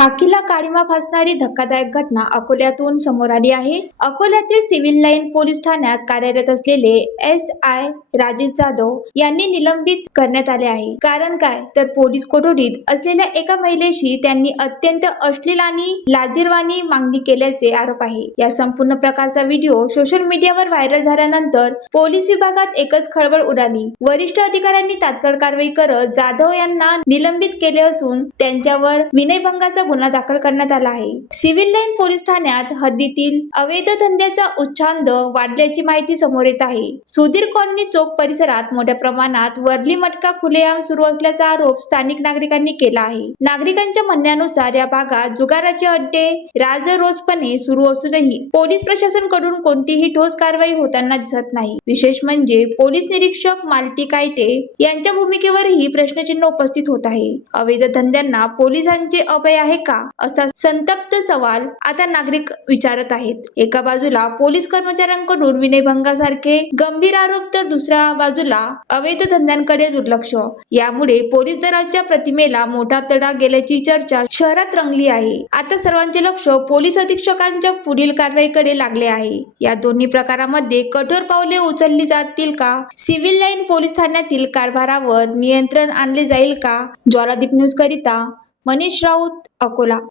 खाकीला काळिमा फासणारी धक्कादायक घटना अकोल्यातून समोर आली आहे. अकोल्यातील सिव्हिल लाईन पोलीस ठाण्यात कार्यरत असलेले SI राजेश जाधव यांनी निलंबित करण्यात आले आहे. कारण काय तर पोलीस कोठडीत असलेल्या एका महिलेशी त्यांनी अत्यंत अश्लील आणि लाजिरवाणी मागणी केल्याचे आरोप आहे. या संपूर्ण प्रकारचा व्हिडिओ सोशल मीडियावर व्हायरल झाल्यानंतर पोलीस विभागात एकच खळबळ उडाली. वरिष्ठ अधिकाऱ्यांनी तात्काळ कारवाई करत जाधव यांना निलंबित केले असून त्यांच्यावर विनयभंगाचा गुन्हा दाखल करण्यात आला आहे. सिव्हिल लाईन पोलीस ठाण्यात हद्दीतील अवैध धंद्याचा उच्छांद वाढल्याची माहिती समोर येत आहे. सुधीर कॉलनी चौक परिसरात मोठ्या प्रमाणात वर्ली मटका खुलेआम सुरू असल्याचा आरोप स्थानिक नागरिकांनी केला आहे. नागरिकांच्या म्हणण्यानुसार या भागात जुगाराचे अड्डे राजरोसपणे सुरू असूनही पोलीस प्रशासनाकडून कोणतीही ठोस कारवाई होताना दिसत नाही. विशेष म्हणजे पोलीस निरीक्षक मालती कायटे यांच्या भूमिकेवरही प्रश्नचिन्ह उपस्थित होत आहे. अवैध धंद्यांना पोलिसांचे अभय आहे का असा संतप्त सवाल आता नागरिक विचारत आहेत. एका बाजूला पोलीस कर्मचाऱ्यांकडून विनयभंगासारखे गंभीर आरोप तर दुसऱ्या बाजूला अवैध धंद्यांकडे दुर्लक्ष. यामुळे पोलीस दलाच्या प्रतिमेला मोठा तडा गेल्याची चर्चा शहरात रंगली आहे. आता सर्वांचे लक्ष पोलीस अधीक्षकांच्या पुढील कारवाईकडे लागले आहे. या दोन्ही प्रकारामध्ये कठोर पावले उचलली जातील का? सिव्हिल लाईन पोलीस ठाण्यातील कारभारावर नियंत्रण आणले जाईल का? ज्वालादीप न्यूज करिता मनीष राऊत, अकोला.